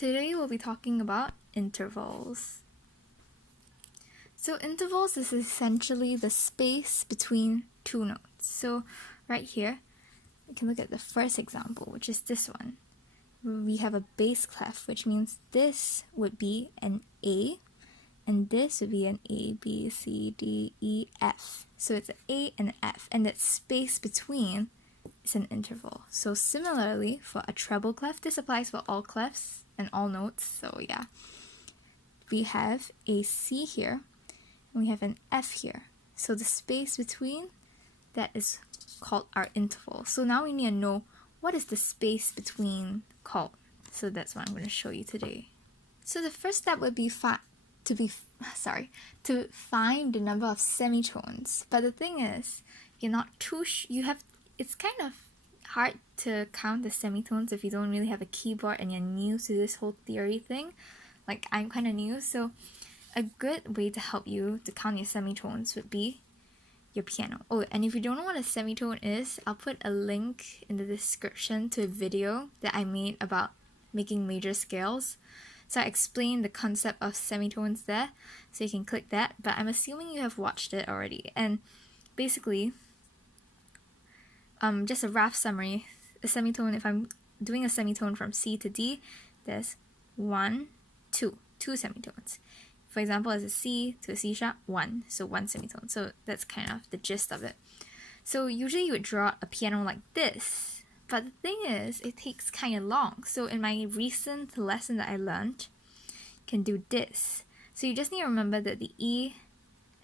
Today we'll be talking about intervals. So intervals is essentially the space between two notes. So right here, you can look at the first example, which is this one. We have a bass clef, which means this would be an A, and this would be an A, B, C, D, E, F. So it's an A and an F, and that space between is an interval. So similarly, for a treble clef, this applies for all clefs and all notes. So yeah, we have a C here, and we have an F here. So the space between, that is called our interval. So now we need to know what is the space between called. So that's what I'm going to show you today. So the first step would be to find the number of semitones. But the thing is, it's kind of hard to count the semitones if you don't really have a keyboard and you're new to this whole theory thing. Like, I'm kind of new, so a good way to help you to count your semitones would be your piano. Oh, and if you don't know what a semitone is, I'll put a link in the description to a video that I made about making major scales. So I explained the concept of semitones there, so you can click that, but I'm assuming you have watched it already. And basically, just a rough summary, a semitone, if I'm doing a semitone from C to D, there's two semitones. For example, as a C to a C sharp, one, so one semitone. So that's kind of the gist of it. So usually you would draw a piano like this, but the thing is, it takes kind of long. So in my recent lesson that I learned, you can do this. So you just need to remember that the E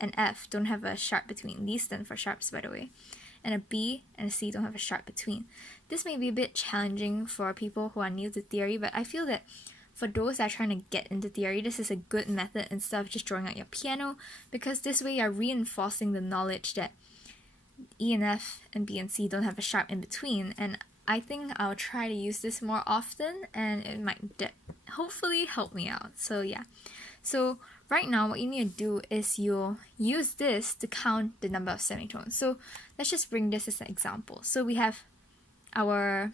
and F don't have a sharp between. These stand for sharps, by the way. And a B and a C don't have a sharp between. This may be a bit challenging for people who are new to theory, but I feel that for those that are trying to get into theory, this is a good method instead of just drawing out your piano, because this way you're reinforcing the knowledge that E and F and B and C don't have a sharp in between. And I think I'll try to use this more often, and it might hopefully help me out. So yeah. So right now what you need to do is you'll use this to count the number of semitones. So let's just bring this as an example. So we have our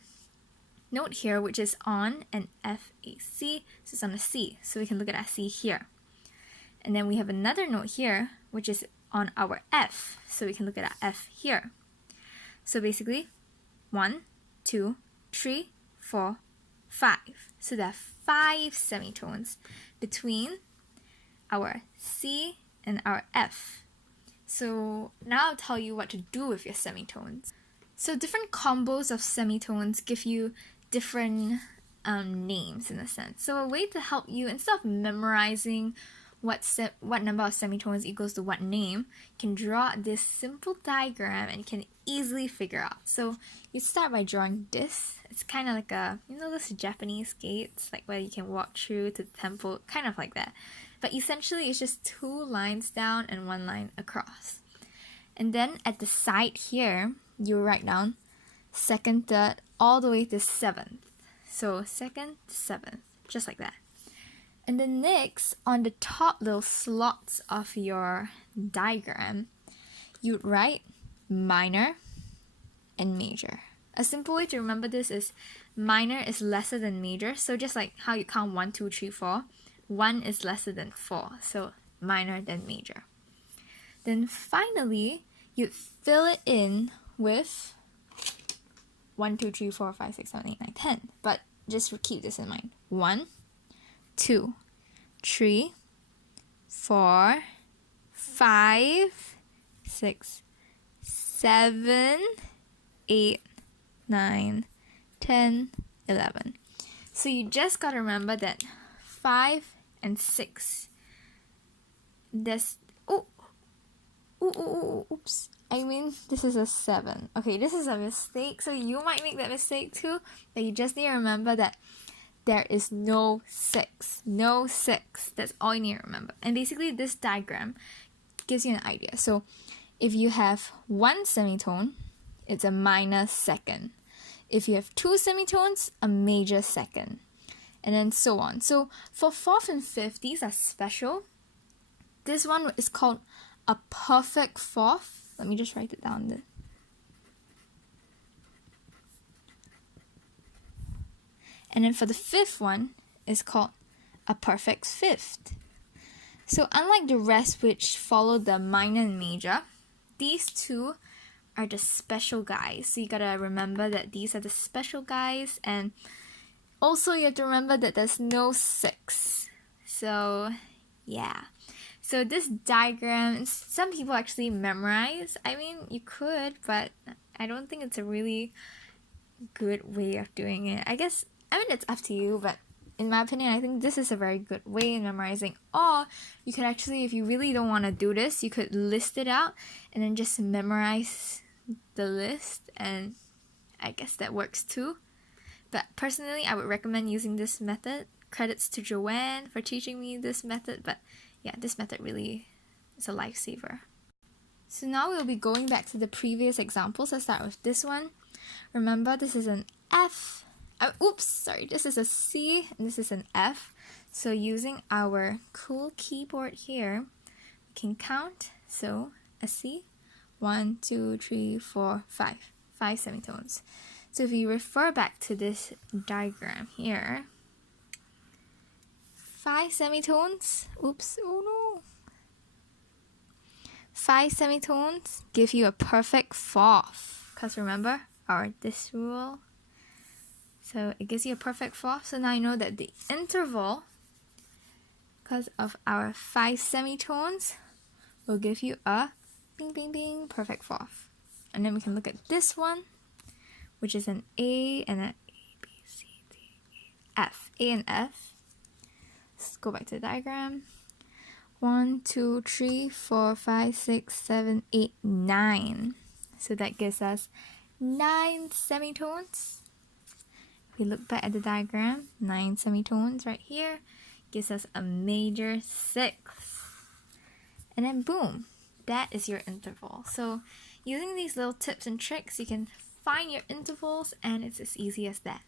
note here, which is on an F, A, C, so it's on a C, so we can look at that C here. And then we have another note here, which is on our F, so we can look at that F here. So basically, 1, 2, 3, 4, 5. So there are 5 semitones between our C and our F. So now I'll tell you what to do with your semitones. So different combos of semitones give you different names in a sense. So a way to help you, instead of memorizing what number of semitones equals to what name, you can draw this simple diagram and you can easily figure out. So you start by drawing this. It's kind of like those Japanese gates, like where you can walk through to the temple, kind of like that. But essentially it's just 2 lines down and 1 line across. And then at the side here, you write down 2nd, 3rd, all the way to 7th. So 2nd to 7th, just like that. And then next, on the top little slots of your diagram, you'd write minor and major. A simple way to remember this is minor is lesser than major. So just like how you count 1, 2, 3, 4, 1 is lesser than 4. So minor then major. Then finally, you'd fill it in with 1, 2, 3, 4, 5, 6, 7, 8, 9, 10. But just keep this in mind. 1, 2, 3, 4, 5, 6, 7, 8, 9, 10, 11. So you just gotta remember that 5 and 6. Oops. I mean, this is a 7. Okay, this is a mistake, so you might make that mistake too, but you just need to remember that there is no 6. No 6. That's all you need to remember. And basically, this diagram gives you an idea. So, if you have 1 semitone, it's a minor 2nd. If you have 2 semitones, a major 2nd. And then so on. So, for 4th and 5th, these are special. This one is called a perfect 4th. Let me just write it down there. And then for the 5th one, is called a perfect fifth. So unlike the rest which follow the minor and major, these two are the special guys. So you gotta remember that these are the special guys, and also you have to remember that there's no 6. So yeah. So this diagram, some people actually memorize. I mean, you could, but I don't think it's a really good way of doing it. I mean, it's up to you, but in my opinion, I think this is a very good way in memorizing. Or you could actually, if you really don't want to do this, you could list it out and then just memorize the list, and I guess that works too. But personally, I would recommend using this method. Credits to Joanne for teaching me this method, but yeah, this method really is a lifesaver. So now we'll be going back to the previous examples. Let's start with this one. Remember, this is an F. This is a C and this is an F. So using our cool keyboard here, we can count. So a C, 1, 2, 3, 4, 5. 5 semitones. So if you refer back to this diagram here, 5 semitones. Oops, oh no. 5 semitones give you a perfect fourth. Because remember this rule. So it gives you a perfect fourth. So now you know that the interval, because of our 5 semitones, will give you a bing bing bing perfect fourth. And then we can look at this one, which is an A and an A, B, C, D, E, F. A and F. Let's go back to the diagram. 1, 2, 3, 4, 5, 6, 7, 8, 9. So that gives us 9 semitones. If we look back at the diagram, 9 semitones right here gives us a major 6. And then boom, that is your interval. So using these little tips and tricks, you can find your intervals, and it's as easy as that.